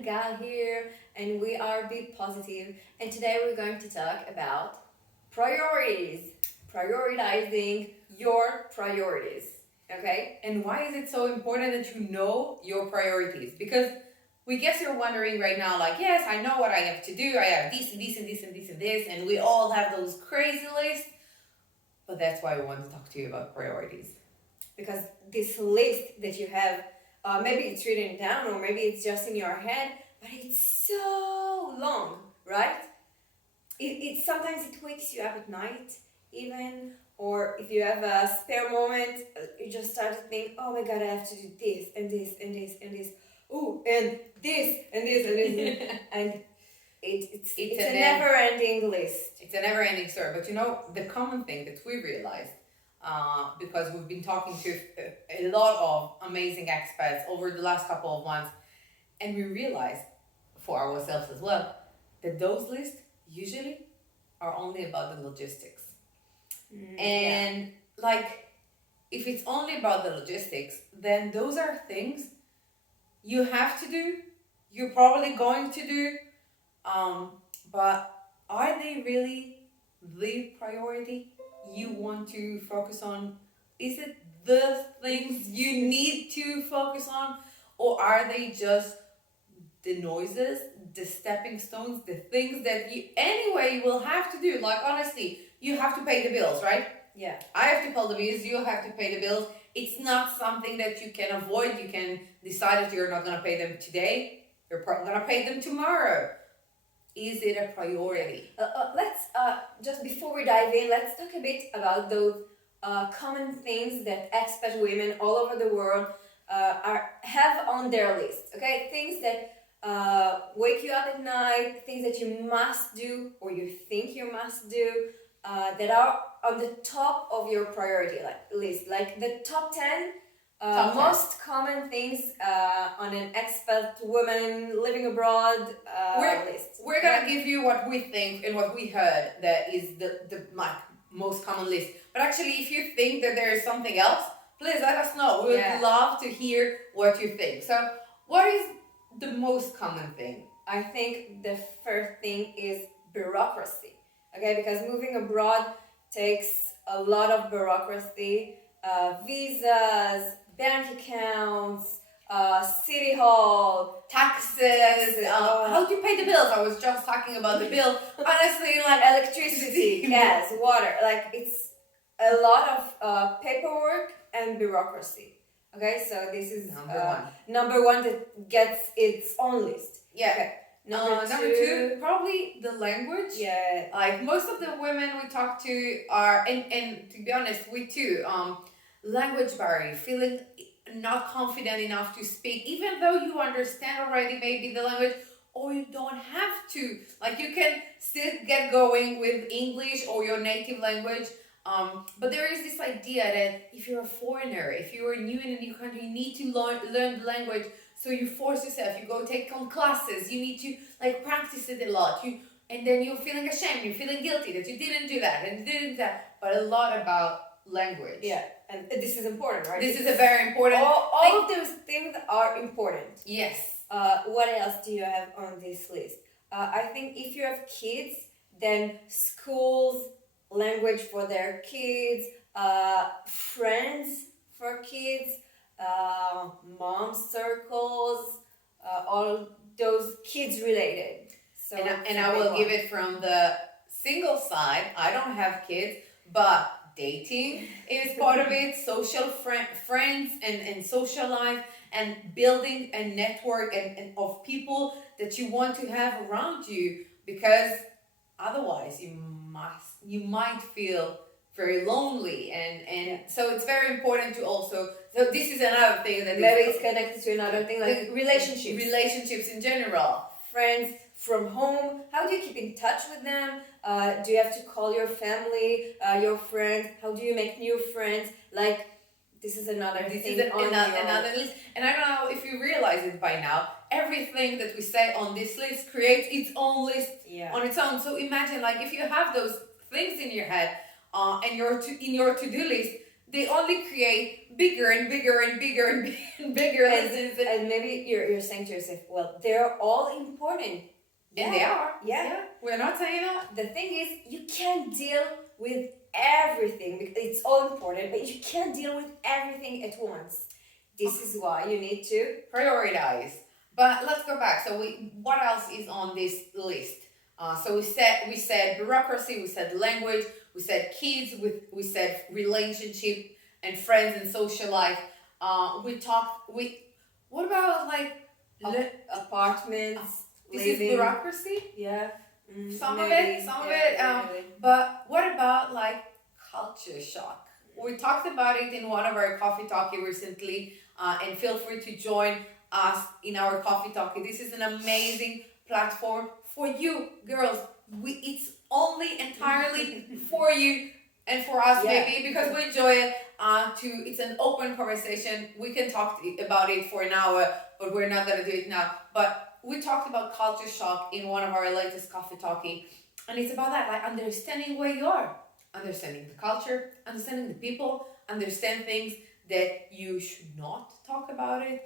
Maayan Gal here, and we are Be Positive. And today we're going to talk about priorities, prioritizing your priorities. Okay? And why is it so important that you know your priorities? Because we guess you're wondering right now, like, yes, I know what I have to do. I have this and this and this and this and this, and we all have those crazy lists. But that's why we want to talk to you about priorities. Because this list that you have, maybe it's written down or maybe it's just in your head, but it's so long, right? It sometimes it wakes you up at night, even, or if you have a spare moment, you just start to think, oh my god, I have to do this and this and this and this. Ooh, and this and this and this, and it's a never-ending list. It's a never-ending story. But you know, the common thing that we realized, because we've been talking to a lot of amazing expats over the last couple of months, and we realized for ourselves as well that those lists usually are only about the logistics. And like, if it's only about the logistics, then those are things you have to do, you're probably going to do, but are they really the priority you want to focus on? Is it the things you need to focus on, or are they just the noises, the stepping stones, the things that you anyway will have to do? Like, honestly, you have to pay the bills, right? Yeah. I have to pay the bills, you have to pay the bills. It's not something that you can avoid. You can decide that you're not going to pay them today, you're going to pay them tomorrow. Is it a priority? Let's, just before we dive in, let's talk a bit about those common things that expat women all over the world have on their list. Okay, things that wake you up at night, things that you must do or you think you must do, that are on the top of your priority list, like the top 10 most common things on an expat woman living abroad list. We're gonna give you what we think and what we heard that is the most common list. But actually, if you think that there is something else, please let us know. We would love to hear what you think. So, what is the most common thing? I think the first thing is bureaucracy. Okay, because moving abroad takes a lot of bureaucracy, visas, bank accounts, city hall, taxes, how do you pay the bills? I was just talking about the bill. Honestly, like electricity, gas, water. Like, it's a lot of paperwork and bureaucracy. Okay, so this is number one that gets its own list. Yeah. Okay. Number two, probably the language. Yeah. Like, most of the women we talk to are, and to be honest, we too, language barrier, feeling not confident enough to speak, even though you understand already maybe the language, or you don't have to. Like, you can still get going with English or your native language. But there is this idea that if you're a foreigner, if you're new in a new country, you need to learn the language. So you force yourself, you go take on classes, you need to like practice it a lot. And then you're feeling ashamed, you're feeling guilty that you didn't do that and didn't do that. But a lot about language. Yeah, and this is important, right? This is a very important all of those things are important. Yes. What else do you have on this list? I think if you have kids, then schools, language for their kids, friends for kids, mom circles, all those kids related. So and I will give it from the single side. I don't have kids, but dating is part of it. Social friends and social life, and building a network and of people that you want to have around you, because otherwise you might feel very lonely, and so it's very important to also, so this is another thing that maybe it's connected to another thing, like relationships in general, friends from home. How do you keep in touch with them? Do you have to call your family, your friends? How do you make new friends? Like, this is another thing on another list. And I don't know if you realize it by now, everything that we say on this list creates its own list on its own. So imagine, like, if you have those things in your head and in your to-do list, they only create bigger and bigger and bigger and bigger and bigger lists. And maybe you're saying to yourself, well, they're all important. And they are. Yeah. We're not saying that. The thing is, you can't deal with everything because it's all important, but you can't deal with everything at once. This is why you need to prioritize. But let's go back. So what else is on this list? So we said bureaucracy, we said language, we said kids, we said relationship and friends and social life. What about like apartments? This living. is bureaucracy. Yeah. Some of it. But what about like culture shock? We talked about it in one of our coffee talkie recently, and feel free to join us in our coffee talkie. This is an amazing platform for you girls. It's only entirely for you and for us, maybe because we enjoy it. It's an open conversation. We can talk about it for an hour, but we're not gonna do it now. But we talked about culture shock in one of our latest coffee talkie, and it's about that, like understanding where you are, understanding the culture, understanding the people, understand things that you should not talk about it,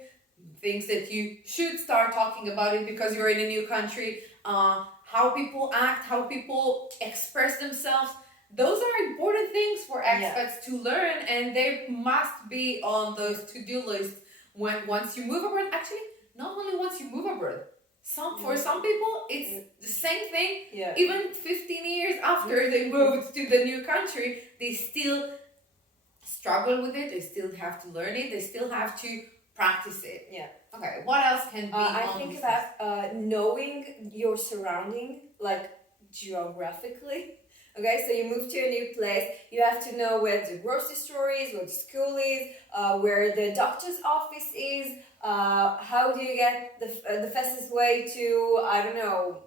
things that you should start talking about it because you're in a new country, how people act, how people express themselves. Those are important things for expats to learn, and they must be on those to-do lists once you move abroad. Actually, not only once you move abroad. For some people, it's the same thing. Yeah. Even 15 years after they moved to the new country, they still struggle with it. They still have to learn it. They still have to practice it. Yeah. Okay. What else can be? I think about knowing your surrounding, like geographically. Okay, so you move to a new place, you have to know where the grocery store is, where the school is, where the doctor's office is, how do you get the fastest way to, I don't know,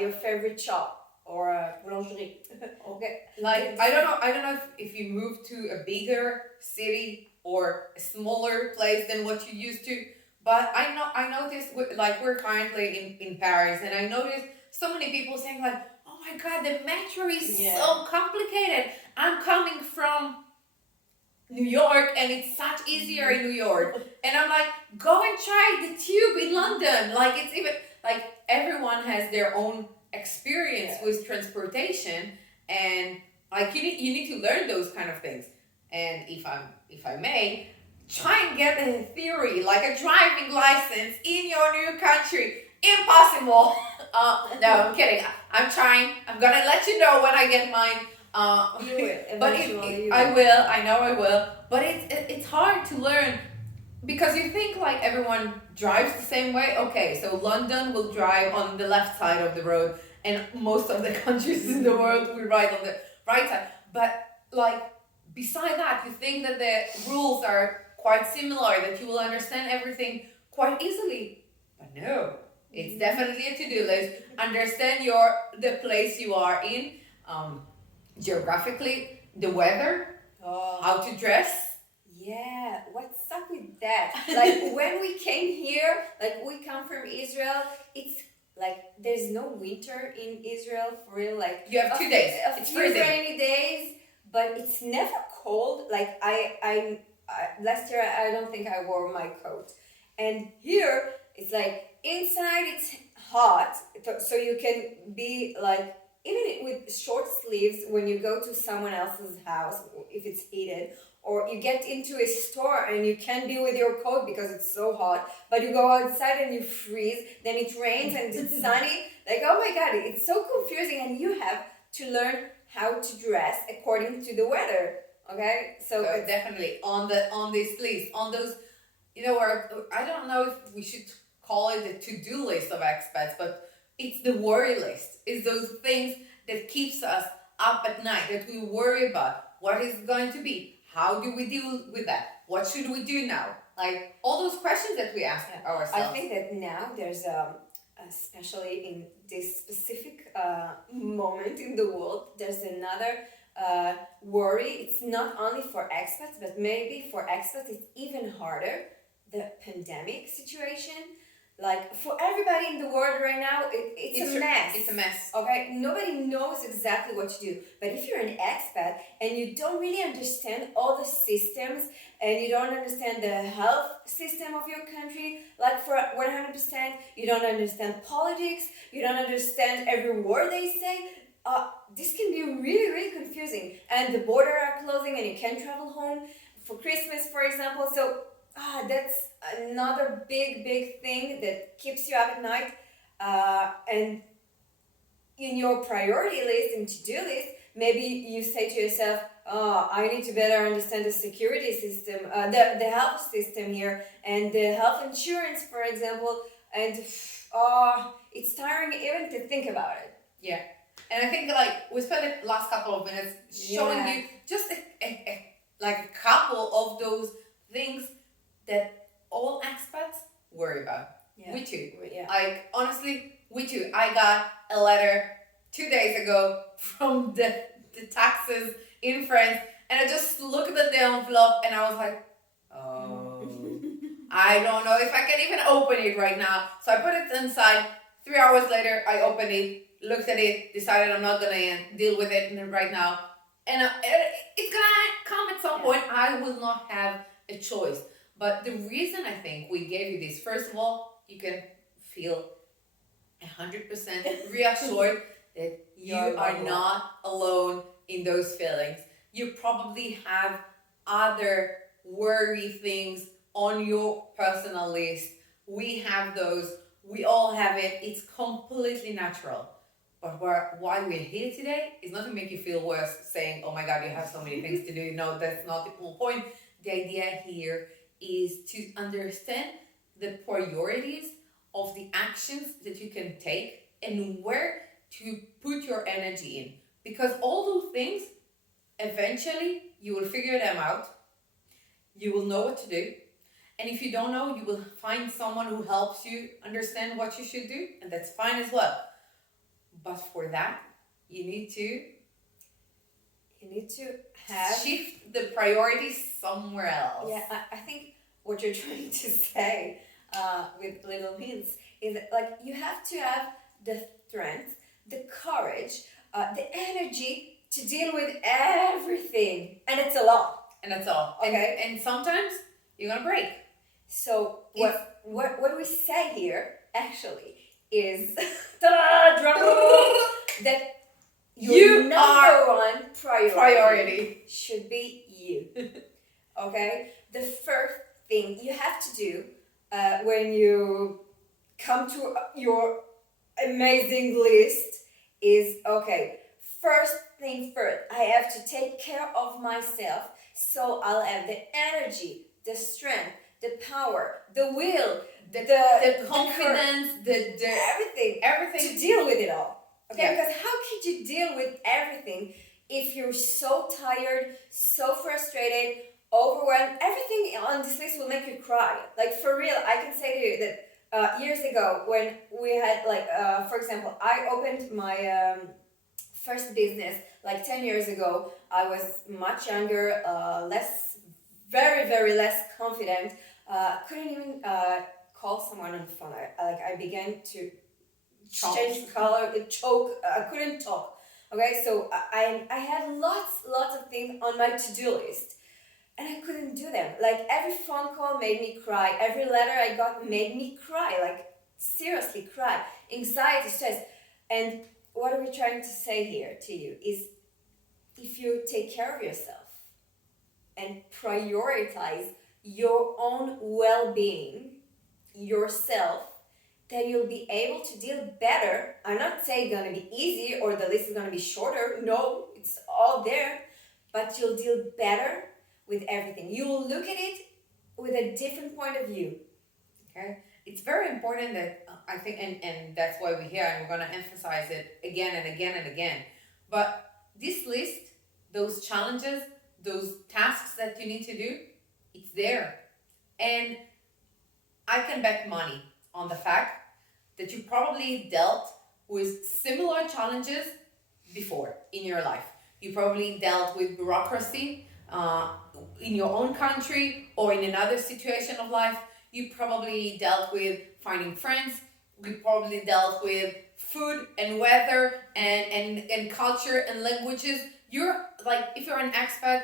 your favorite shop or boulangerie. Okay. Like, I don't know if you move to a bigger city or a smaller place than what you used to, but I noticed, like, we're currently in Paris, and I noticed so many people saying like, oh my god, the metro is so complicated. I'm coming from New York and it's such easier in New York. And I'm like, go and try the tube in London. Like, it's even like everyone has their own experience with transportation, and like you need to learn those kind of things. And if I may, try and get a theory, like a driving license in your new country. Impossible. No, I'm kidding. I'm trying. I'm gonna let you know when I get mine. You will. But I will. I know I will. But it's hard to learn because you think like everyone drives the same way. Okay, so London will drive on the left side of the road, and most of the countries in the world will ride on the right side. But like beside that, you think that the rules are quite similar, that you will understand everything quite easily. But no. It's definitely a to-do list. Understand the place you are in, geographically, the weather, how to dress. Yeah, what's up with that? Like when we came here, like we come from Israel, it's like there's no winter in Israel for real. Like you have 2 days. It's freezing. Rainy days, but it's never cold. Like I last year I don't think I wore my coat, and here it's like. Inside it's hot, so you can be like, even with short sleeves when you go to someone else's house, if it's heated, or you get into a store and you can't be with your coat because it's so hot, but you go outside and you freeze, then it rains and it's sunny, like, oh my god, it's so confusing, and you have to learn how to dress according to the weather, okay? So definitely on this list, on those, I don't know if we should call it the to-do list of expats, but it's the worry list. It's those things that keeps us up at night, that we worry about. What is going to be? How do we deal with that? What should we do now? Like all those questions that we ask ourselves. I think that now there's especially in this specific moment in the world, there's another worry. It's not only for expats, but maybe for expats it's even harder. The pandemic situation. Like for everybody in the world right now, it's a mess. It's a mess. Okay, nobody knows exactly what to do. But if you're an expat and you don't really understand all the systems and you don't understand the health system of your country, like for 100%, you don't understand politics, you don't understand every word they say. This can be really, really confusing. And the border are closing and you can't travel home for Christmas, for example. So that's another big thing that keeps you up at night. And in your priority list and to-do list, maybe you say to yourself, oh, I need to better understand the security system, the health system here, and the health insurance, for example. And it's tiring even to think about it. Yeah. And I think like we spent the last couple of minutes showing you just like a couple of those things that all expats worry about. Yeah. We too. Yeah. Like honestly, we too. I got a letter 2 days ago from the taxes in France, and I just looked at the envelope and I was like, oh, I don't know if I can even open it right now. So I put it inside. 3 hours later, I opened it, looked at it, decided I'm not gonna deal with it right now, and it's gonna come at some point. I will not have a choice. But the reason I think we gave you this, first of all, you can feel 100% reassured that you are not alone in those feelings. You probably have other worry things on your personal list. We have those. We all have it. It's completely natural. But why we're here today is not to make you feel worse saying, oh my God, you have so many things to do. No, that's not the whole point. The idea here is to understand the priorities of the actions that you can take and where to put your energy in. Because all those things, eventually you will figure them out. You will know what to do. And if you don't know, you will find someone who helps you understand what you should do, and that's fine as well. But for that, you need to shift the priorities somewhere else. Yeah, I think what you're trying to say with little hints is that, like, you have to have the strength, the courage, the energy to deal with everything, and it's a lot. And that's all. Okay. And sometimes you're gonna break. So what we say here actually is that your number one priority should be you. Okay? The first thing you have to do when you come to your amazing list is, okay, first thing first, I have to take care of myself so I'll have the energy, the strength, the power, the will, the confidence, the everything to deal with it all. Okay, yeah. Because how could you deal with everything if you're so tired, so frustrated, overwhelmed? Everything on this list will make you cry. Like, for real, I can say to you that years ago when we had, like, for example, I opened my first business like 10 years ago. I was much younger, very less confident. Couldn't even call someone on the phone. I began to change color, choke. I couldn't talk. Okay, so I had lots of things on my to-do list, and I couldn't do them. Like, every phone call made me cry. Every letter I got made me cry. Like, seriously cry. Anxiety, stress. And what are we trying to say here to you is, if you take care of yourself and prioritize your own well-being, yourself, then you'll be able to deal better. I'm not saying it's going to be easy or the list is going to be shorter. No, it's all there. But you'll deal better with everything. You will look at it with a different point of view. Okay? It's very important that I think, and that's why we're here, and we're going to emphasize it again and again and again. But this list, those challenges, those tasks that you need to do, it's there. And I can bet money on the fact that you probably dealt with similar challenges before in your life. You probably dealt with bureaucracy in your own country or in another situation of life. You probably dealt with finding friends. We probably dealt with food and weather and culture and languages. You're like, if you're an expat,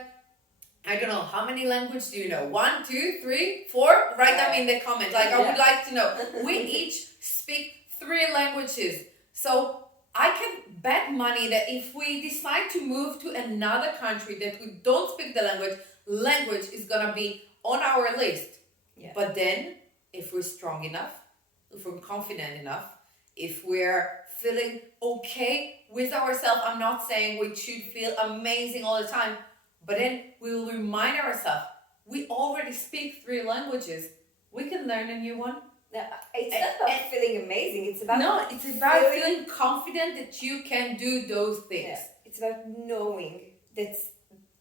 I don't know, how many languages do you know? 1, 2, 3, 4? Write them in the comment. Like, I would like to know. We each speak 3 languages. So I can bet money that if we decide to move to another country that we don't speak the language is gonna be on our list. Yeah. But then, if we're strong enough, if we're confident enough, if we're feeling okay with ourselves, I'm not saying we should feel amazing all the time, but then we will remind ourselves, we already speak 3 languages. We can learn a new one. It's not about feeling amazing. It's about feeling confident that you can do those things. Yeah. It's about knowing that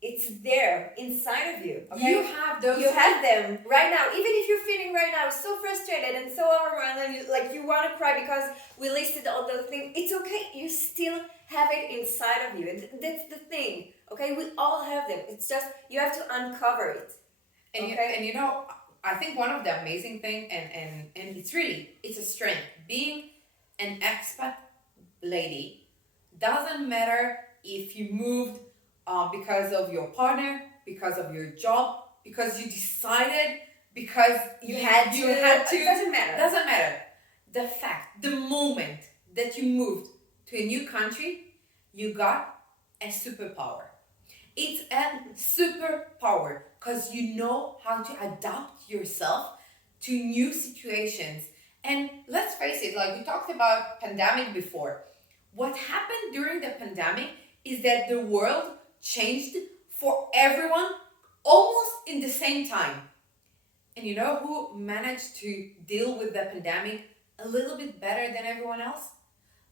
it's there inside of you. Okay? You have those. You have them right now. Even if you're feeling right now so frustrated and so overwhelmed, and you want to cry because we listed all those things. It's okay. You still have it inside of you, and that's the thing. Okay, we all have them. It's just you have to uncover it. And you know, I think one of the amazing thing, and it's a strength. Being an expat lady doesn't matter if you moved because of your partner, because of your job, because you decided, because you had to. It doesn't matter. Doesn't matter. The fact, the moment that you moved to a new country, you got a superpower. It's a superpower because you know how to adapt yourself to new situations. And let's face it, like we talked about pandemic before. What happened during the pandemic is that the world changed for everyone almost in the same time. And you know who managed to deal with the pandemic a little bit better than everyone else?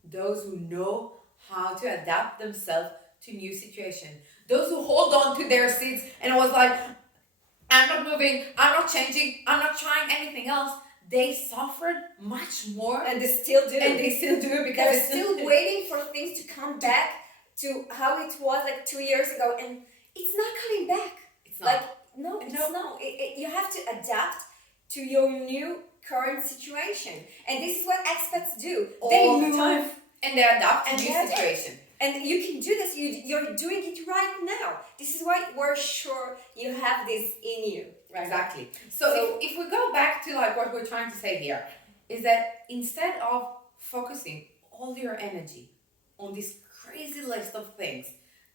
Those who know how to adapt themselves to new situations. Those who hold on to their seats and was like, I'm not moving, I'm not changing, I'm not trying anything else. They suffered much more. And they still do. Because they're still waiting for things to come back to how it was like 2 years ago, and it's not coming back. It's not. Like, no, it's not. You have to adapt to your new current situation. And this is what expats do. They move. The time. And they adapt to new situation. And you can do this. You're doing it right now. This is why we're sure you have this in you. Right? Exactly. So if we go back to like what we're trying to say here, is that instead of focusing all your energy on this crazy list of things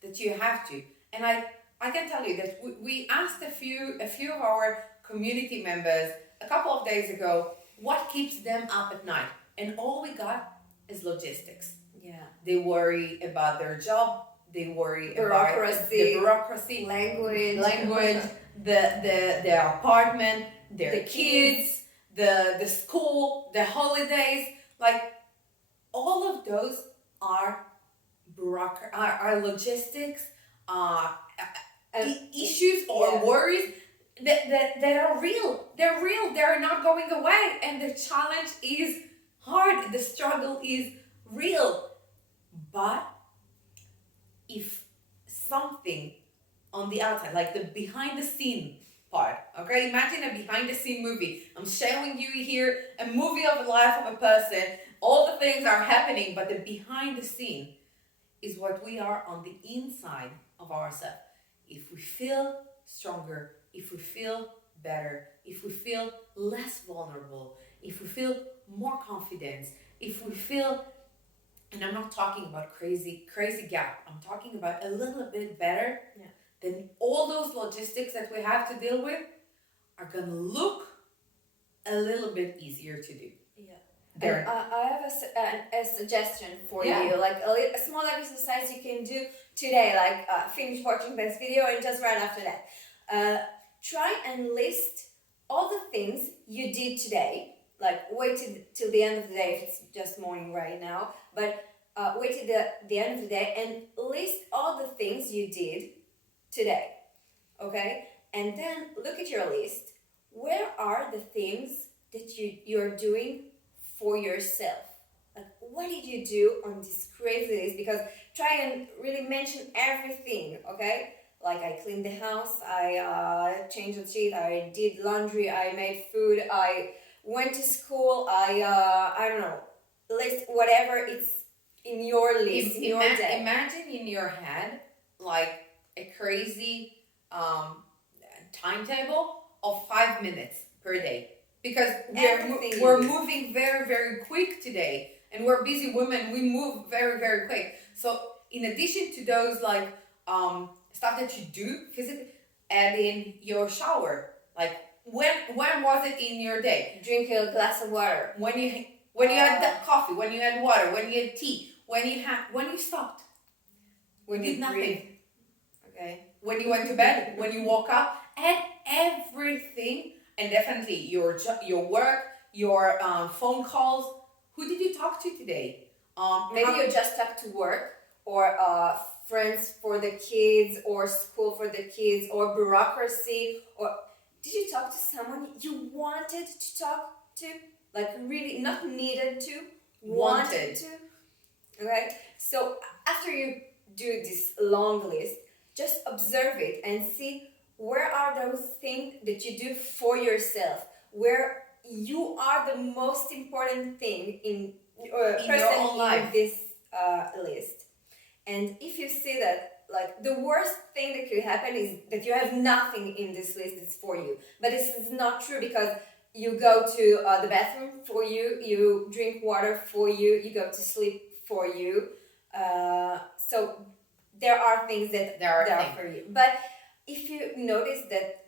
that you have to, and I can tell you that we asked a few of our community members a couple of days ago what keeps them up at night, and all we got is logistics. Yeah. They worry about their job. They worry bureaucracy, about the bureaucracy, language, the apartment, their kids, the school, the holidays. Like all of those are logistics, issues or worries that are real. They're real. They're not going away, and the challenge is hard. The struggle is real. But if something on the outside, like the behind the scene part, okay? Imagine a behind the scene movie. I'm showing you here a movie of the life of a person. All the things are happening, but the behind the scene is what we are on the inside of ourselves. If we feel stronger, if we feel better, if we feel less vulnerable, if we feel more confidence, if we feel, and I'm not talking about crazy gap, I'm talking about a little bit better, then all those logistics that we have to deal with are gonna look a little bit easier to do. Yeah. I have a suggestion for you, like a small exercise you can do today, like finish watching this video and just right after that. Try and list all the things you did today. Like wait till the end of the day if it's just morning right now, but wait till the end of the day and list all the things you did today, okay? And then look at your list. Where are the things that you're doing for yourself? Like what did you do on this crazy list? Because try and really mention everything, okay? Like I cleaned the house, I changed the sheet, I did laundry, I made food, I went to school. I don't know, list whatever it's in your list, in your day. Imagine in your head like a crazy timetable of 5 minutes per day, because we're moving very, very quick today, and we're busy women. We move very, very quick. So in addition to those like stuff that you do physically, add in your shower. Like when was it in your day? Drink a glass of water. When you had coffee, when you had water, when you had tea, when you stopped, when you did nothing. Breathe. Okay. When you went to bed, when you woke up, and everything, and definitely your work, your phone calls. Who did you talk to today? Maybe you just talked to work, or friends for the kids, or school for the kids, or bureaucracy, or did you talk to someone you wanted to talk to? Like really not needed to, wanted to. Okay? So after you do this long list, just observe it and see where are those things that you do for yourself, where you are the most important thing in your own life. This list. And if you see that, like, the worst thing that could happen is that you have nothing in this list that's for you. But this is not true, because you go to the bathroom for you, you drink water for you, you go to sleep for you. So there are things that are for you. But if you notice that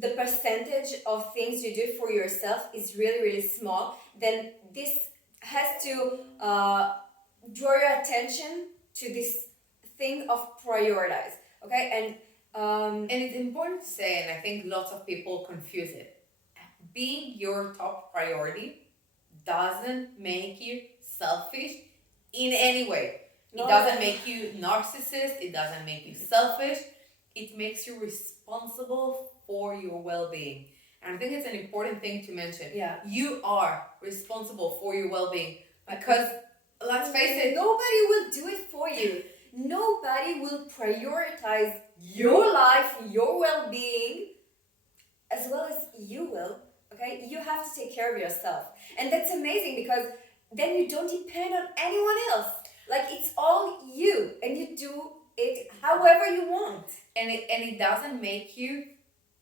the percentage of things you do for yourself is really, really small, then this has to draw your attention to this thing of prioritize. Okay? And it's important to say, and I think lots of people confuse it. Being your top priority doesn't make you selfish in any way. No. It doesn't make you narcissist. It doesn't make you selfish. It makes you responsible for your well-being. And I think it's an important thing to mention. Yeah. You are responsible for your well-being, because let's face it, nobody will do it for you. Nobody will prioritize your life, your well-being, as well as you will. Okay? You have to take care of yourself. And that's amazing, because then you don't depend on anyone else. Like, it's all you, and you do it however you want. And it doesn't make you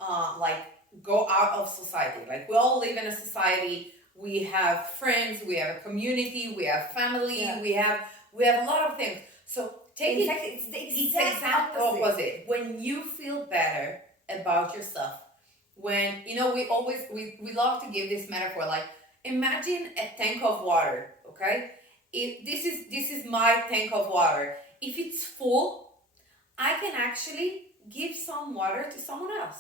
like go out of society. Like, we all live in a society. We have friends, we have a community, we have family, yeah. we have a lot of things. So it's the exact opposite. When you feel better about yourself, when we love to give this metaphor, like, imagine a tank of water, okay? If this is my tank of water. If it's full, I can actually give some water to someone else.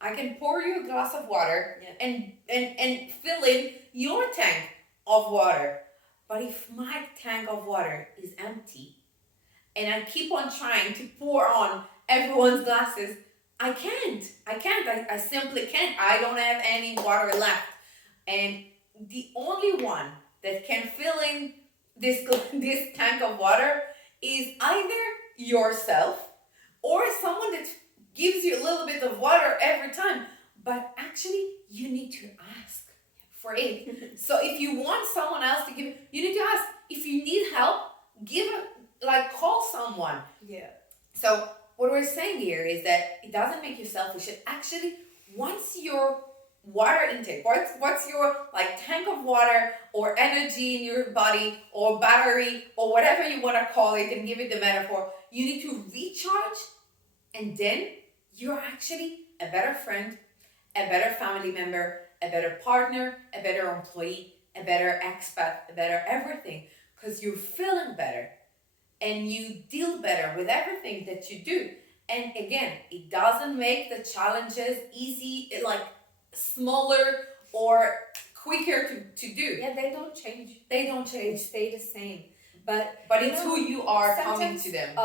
I can pour you a glass of water, yeah. and fill in your tank of water. But if my tank of water is empty, and I keep on trying to pour on everyone's glasses, I can't. I simply can't. I don't have any water left. And the only one that can fill in this tank of water is either yourself, or someone that gives you a little bit of water every time. But actually, you need to ask for it. So if you want someone else to give, you need to ask. If you need help, call someone. Yeah. So what we're saying here is that it doesn't make you selfish. It actually, once your water intake, what's your tank of water or energy in your body or battery or whatever you want to call it, and give it the metaphor, you need to recharge, and then you're actually a better friend, a better family member, a better partner, a better employee, a better expat, a better everything, because you're feeling better and you deal better with everything that you do. And again, it doesn't make the challenges easy, smaller or quicker to do. Yeah, they don't change. They don't change. They stay the same. But it's who you are coming to them.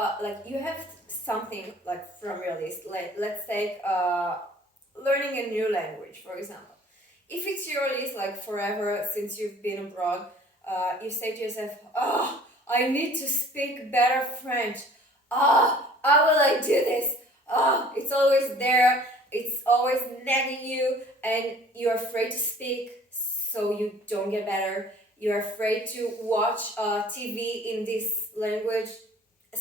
You have something from your list. Let's take learning a new language, for example. If it's your list forever since you've been abroad, you say to yourself, I need to speak better French. How will I do this? It's always there. it's always nagging you, and you're afraid to speak so you don't get better. You're afraid to watch TV in this language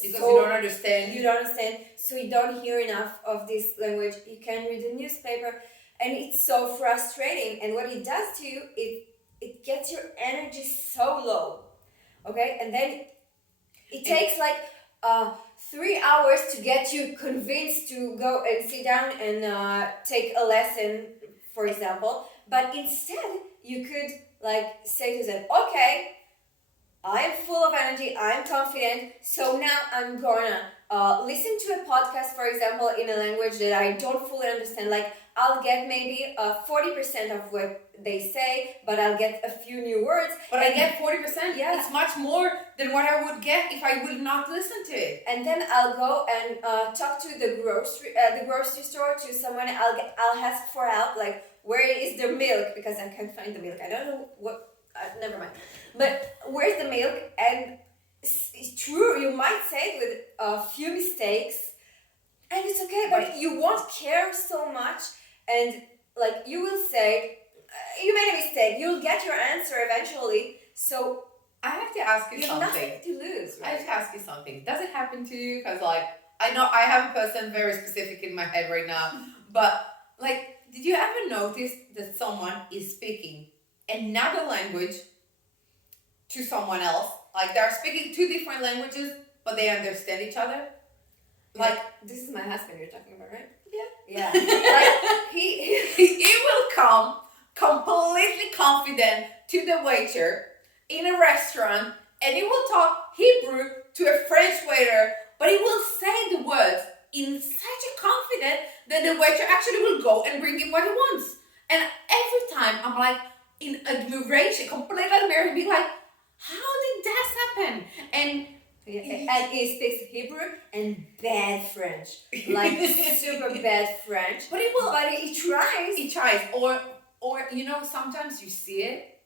Because so you don't understand. you don't understand, so you don't hear enough of this language. You can read the newspaper, and it's so frustrating. And what it does to you, it gets your energy so low. Okay, and then it takes like 3 hours to get you convinced to go and sit down and take a lesson, for example. But instead, you could like say to them, okay, I'm full of energy, I'm confident, so now I'm gonna listen to a podcast, for example, in a language that I don't fully understand. Like, I'll get maybe 40% of what they say, but I'll get a few new words. But I get 40%. Yeah. It's much more than what I would get if I would not listen to it. And then I'll go and talk to the grocery store, to someone. I'll ask for help, like, where is the milk? Because I can't find the milk. I don't know what. Never mind. But where's the milk? And it's true, you might say it with a few mistakes, and it's okay. But you won't care so much, and like you will say, you made a mistake. You'll get your answer eventually. So I have to ask you you have something. nothing to lose, I right? have to ask you something. Does it happen to you? Because like I know I have a person very specific in my head right now, but like, did you ever notice that someone is speaking another language to someone else? Like they're speaking two different languages, but they understand each other. Like This is my husband you're talking about, right? Yeah. Yeah. Like he he will come completely confident to the waiter in a restaurant, and he will talk Hebrew to a French waiter, but he will say the words in such a confidence that the waiter actually will go and bring him what he wants. And every time I'm like in admiration, complete admiration, being like, how did that happen? And he speaks Hebrew and bad French, like super bad French. But he will. But he tries. He tries, or you know, sometimes you see it,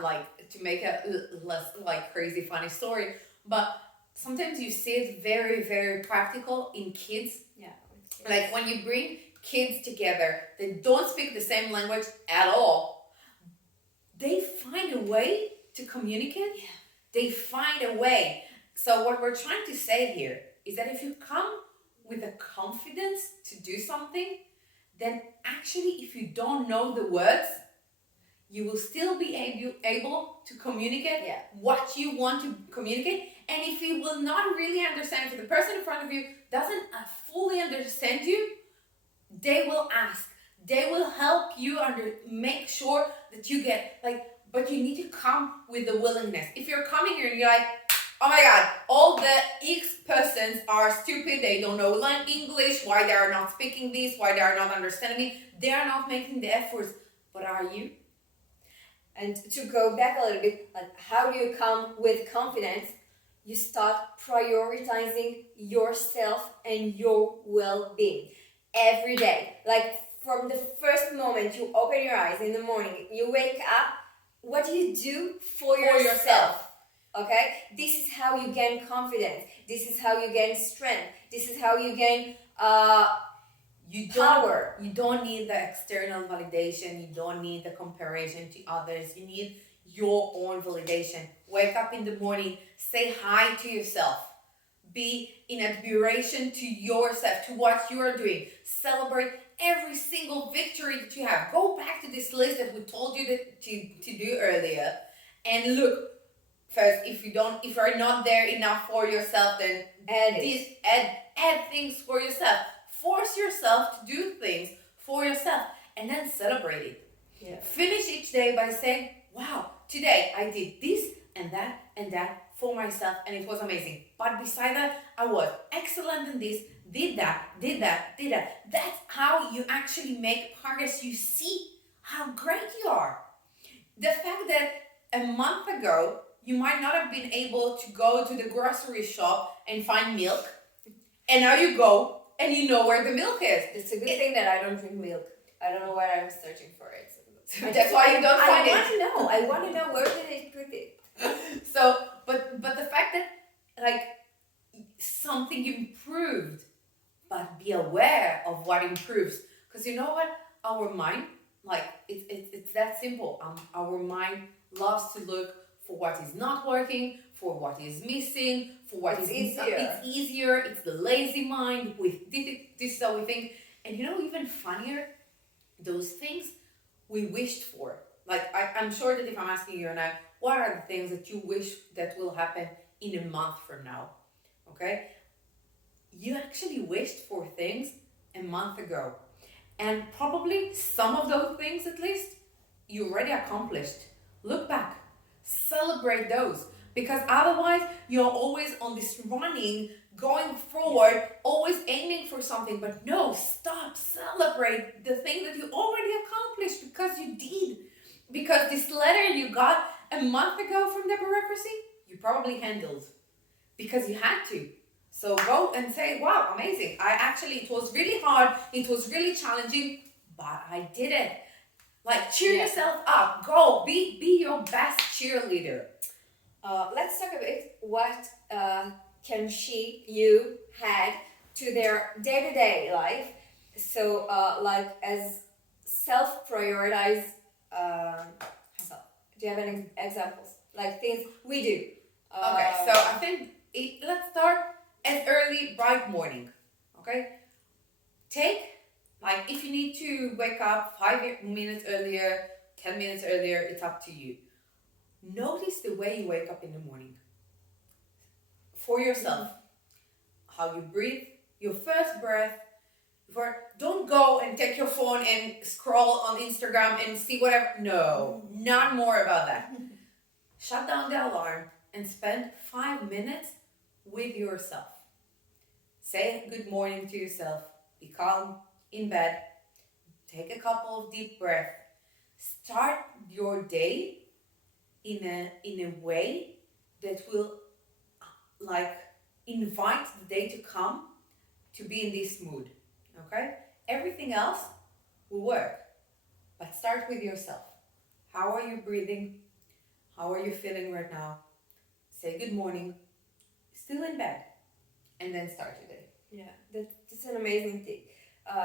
like to make a less like crazy funny story. But sometimes you see it very very practical in kids. Yeah. Like when you bring kids together, they don't speak the same language at all. They find a way to communicate. Yeah. They find a way. So what we're trying to say here is that if you come with a confidence to do something, then actually if you don't know the words, you will still be able to communicate what you want to communicate. And if you will not really understand, if the person in front of you doesn't fully understand you, they will ask. They will help you make sure that you get but you need to come with the willingness. If you're coming here and you're like, oh my God, all the X persons are stupid, they don't know English, why they are not speaking this, why they are not understanding me, they are not making the efforts. But are you? And to go back a little bit, like how do you come with confidence? You start prioritizing yourself and your well-being every day. Like from the first moment you open your eyes in the morning, you wake up, what do you do for yourself? Okay? This is how you gain confidence. This is how you gain strength. This is how you gain power. You don't need the external validation. You don't need the comparison to others. You need your own validation. Wake up in the morning. Say hi to yourself. Be in admiration to yourself, to what you are doing. Celebrate every single victory that you have. Go back to this list that we told you to do earlier, and look. First, if you're not there enough for yourself, then add things for yourself. Force yourself to do things for yourself, and then celebrate it. Yeah. Finish each day by saying, "Wow, today I did this and that for myself, and it was amazing. But beside that, I was excellent in this, did that. That's how you actually make progress. You see how great you are. The fact that a month ago, you might not have been able to go to the grocery shop and find milk, and now you go and you know where the milk is. It's a good thing that I don't drink milk. I don't know where I'm searching for it. So that's why you don't find it. I want to know where did they put it. So, but the fact that something improved, but be aware of what improves. Because Because you know what? Our mind, like, it's that simple. Our mind loves to look for what is not working, for what is missing, for what It's is easier. It's easier. It's the lazy mind. This is how we think. And you know, even funnier, those things we wished for. Like, I'm sure that if I'm asking you now, what are the things that you wish that will happen in a month from now? Okay? You actually wished for things a month ago. And probably some of those things, at least, you already accomplished. Look back, celebrate those. Because otherwise, you're always on this running, going forward, always aiming for something. But no, stop, celebrate the thing that you already accomplished because you did. Because this letter you got a month ago from the bureaucracy, you probably handled because you had to. So go and say, wow, amazing. It was really hard, it was really challenging, but I did it. Like, cheer yourself up. Go, be your best cheerleader. Let's talk a bit what can you had to their day-to-day life. So, like as self-prioritize. So, do you have any examples? Like things we do. Okay, so I think let's start as early, bright morning. Okay, take, like, if you need to wake up 5 minutes earlier, 10 minutes earlier, it's up to you. Notice the way you wake up in the morning for yourself. How you breathe, your first breath. Don't go and take your phone and scroll on Instagram and see whatever. No, not more about that. Shut down the alarm and spend 5 minutes with yourself. Say good morning to yourself. Be calm in bed. Take a couple of deep breaths. Start your day in a way that will, like, invite the day to come to be in this mood. Okay? Everything else will work. But start with yourself. How are you breathing? How are you feeling right now? Say good morning. Still in bed. And then start your day. Yeah, that's an amazing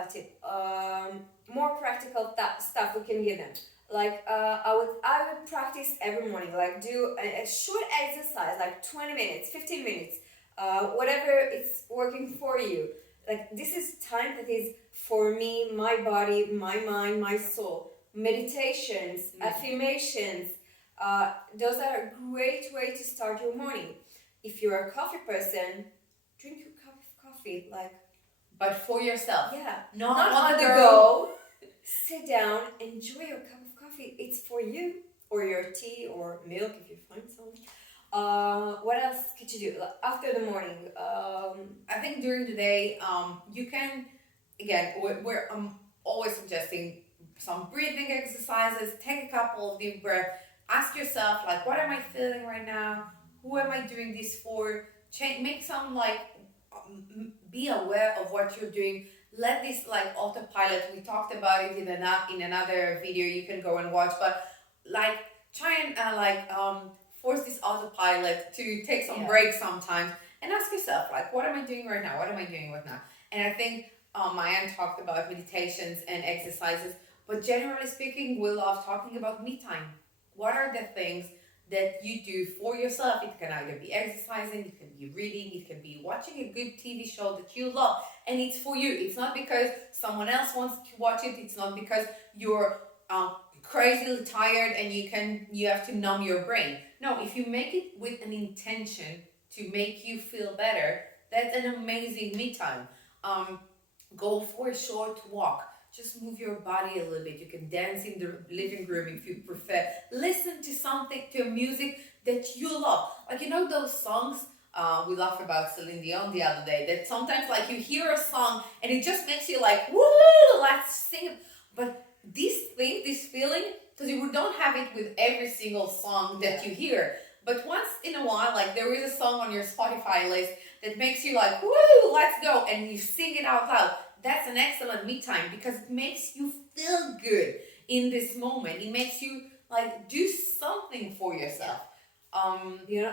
tip. More practical stuff we can give them. Like I would practice every morning. Like do a short exercise, like 20 minutes, 15 minutes, whatever it's working for you. Like this is time that is for me, my body, my mind, my soul. Meditations, affirmations. Those are a great way to start your morning. If you're a coffee person, drink your cup of coffee. Like, but for yourself. Yeah, Not on the go. go. Sit down, enjoy your cup of coffee. It's for you, or your tea or milk if you find some. What else could you do after the morning? I think during the day, you can, again, I'm always suggesting some breathing exercises. Take a couple of deep breaths. Ask yourself, like, what am I feeling right now? Who am I doing this for? Make some, like, be aware of what you're doing. Let this, like, autopilot. We talked about it in another video. You can go and watch, but, like, try and force this autopilot to take some breaks sometimes and ask yourself, like, what am I doing right now? What am I doing right now? And I think Maayan talked about meditations and exercises, but generally speaking, we love talking about me time. What are the things that you do for yourself? It can either be exercising, it can be reading, it can be watching a good TV show that you love, and it's for you. It's not because someone else wants to watch it. It's not because you're crazily tired and you have to numb your brain. No, if you make it with an intention to make you feel better, that's an amazing me time. Go for a short walk. Just move your body a little bit. You can dance in the living room if you prefer. Listen to something, to music that you love. Like, you know those songs we laughed about Celine Dion the other day, that sometimes, like, you hear a song and it just makes you like, woo, let's sing it. But this feeling, because you don't have it with every single song that you hear. But once in a while, like, there is a song on your Spotify list that makes you like, woo, let's go, and you sing it out loud. That's an excellent me time because it makes you feel good in this moment. It makes you, like, do something for yourself. I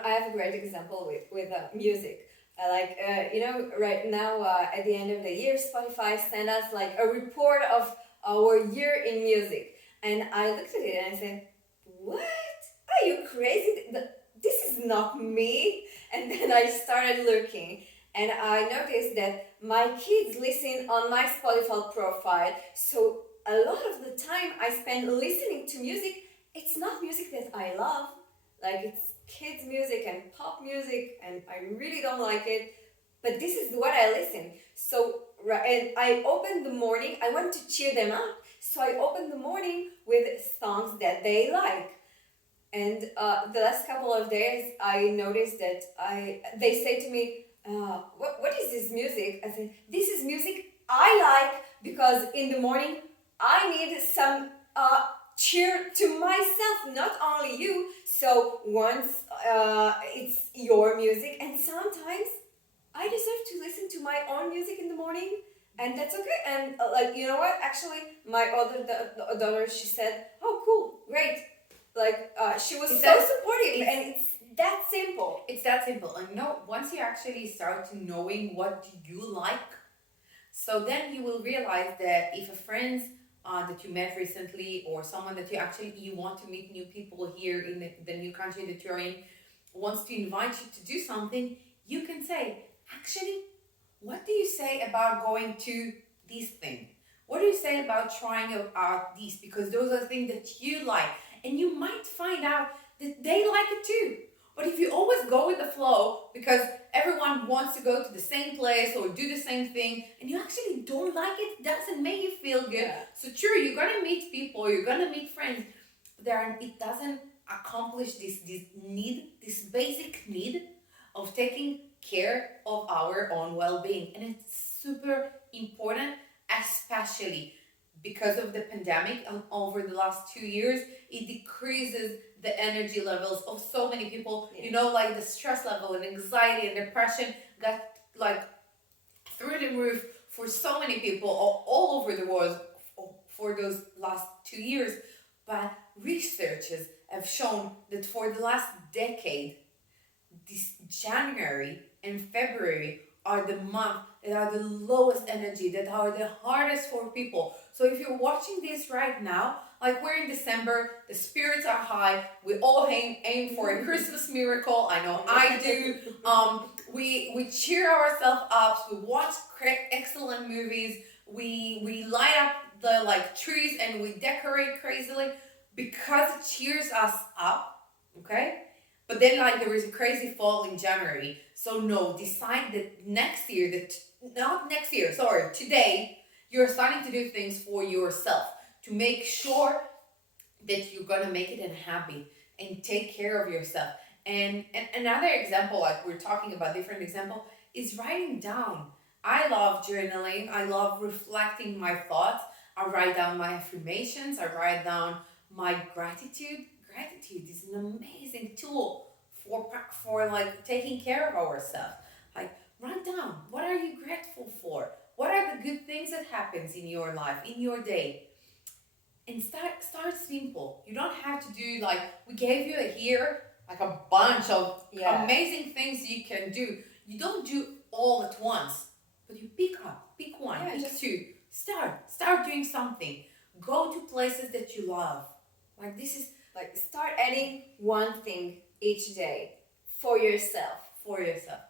have a great example with music. Right now, at the end of the year, Spotify sent us like a report of our year in music. And I looked at it and I said, "What? Are you crazy? This is not me." And then I started looking and I noticed that my kids listen on my Spotify profile. So a lot of the time I spend listening to music, it's not music that I love. Like it's kids music and pop music and I really don't like it, but this is what I listen. So and I opened the morning, I want to cheer them up, so I opened the morning with songs that they like. And the last couple of days I noticed that they say to me, what is this music? I said, this is music I like because in the morning I need some cheer to myself, not only you. So once it's your music, and sometimes I deserve to listen to my own music in the morning, and that's okay. And like, you know what? Actually, my other daughter, she said, "Oh, cool, great." Like she was so supportive, and it's that simple. It's that simple. And once you actually start to knowing what you like, so then you will realize that if a friend that you met recently, or someone that you want to meet new people here in the new country that you're in, wants to invite you to do something, you can say, actually, what do you say about going to this thing? What do you say about trying out these? Because those are things that you like. And you might find out that they like it too. But if you always go with the flow because everyone wants to go to the same place or do the same thing and you actually don't like it, doesn't make you feel good. Yeah. So true, you're gonna meet people, you're gonna meet friends, but it doesn't accomplish this need, this basic need of taking care of our own well-being. And it's super important, especially because of the pandemic over the last 2 years. It decreases the energy levels of so many people. Yeah. Like the stress level and anxiety and depression got like through the roof for so many people all over the world for those last 2 years. But researchers have shown that for the last decade, this January and February are the month that are the lowest energy, that are the hardest for people. So if you're watching this right now, like we're in December, the spirits are high, we all aim for a Christmas miracle. I know I do. We cheer ourselves up, we watch excellent movies, we light up the like trees and we decorate crazily because it cheers us up, okay? But then like there is a crazy fall in January. So no, decide that today you're starting to do things for yourself to make sure that you're gonna make it a habit and take care of yourself. And another example, like we're talking about different example, is writing down. I love journaling. I love reflecting my thoughts. I write down my affirmations. I write down my gratitude. Gratitude is an amazing tool for like taking care of ourselves. Like write down, what are you grateful for? What are the good things that happens in your life, in your day? And start simple. You don't have to do like we gave you here like a bunch of amazing things you can do. You don't do all at once, but you pick one, pick two. Start doing something. Go to places that you love. Like this is like start adding one thing each day for yourself.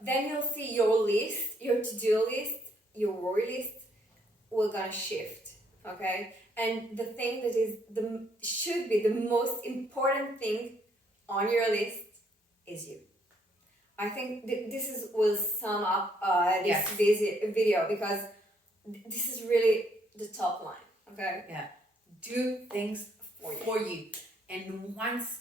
Then you'll see your list, your to-do list, your worry list will gonna shift. Okay? And the thing that is should be the most important thing on your list is you. I think this will sum up this video because this is really the top line. Okay? Yeah. Do things for you. And once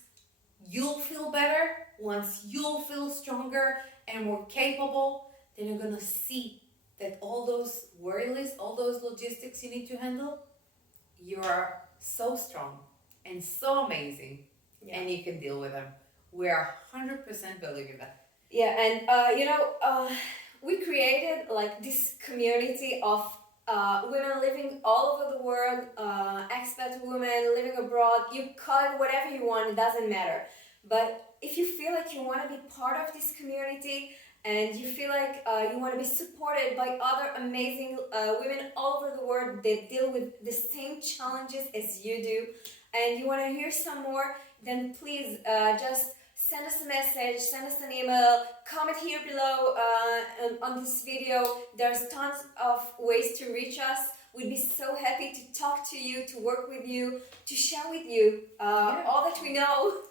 you'll feel better, once you'll feel stronger and more capable, then you're gonna see that all those worry lists, all those logistics you need to handle, you are so strong and so amazing, and you can deal with them. We are 100% believing that. Yeah, and we created like this community of women living all over the world, expat women living abroad. You call it whatever you want, it doesn't matter. But if you feel like you want to be part of this community and you feel like you want to be supported by other amazing women all over the world that deal with the same challenges as you do, and you want to hear some more, then please just send us a message, send us an email, comment here below on this video. There's tons of ways to reach us. We'd be so happy to talk to you, to work with you, to share with you all that we know.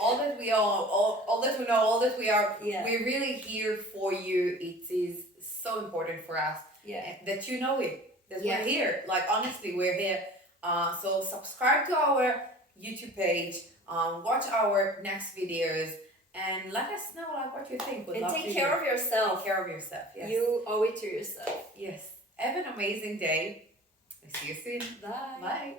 All that we are, all that we know, all that we are. Yeah. We're really here for you. It is so important for us that you know it, that we're here. Like, honestly, we're here. So subscribe to our YouTube page, watch our next videos, and let us know like what you think. And take care of yourself. Take care of yourself. Yes. You owe it to yourself. Yes. Have an amazing day. See you soon. Bye. Bye.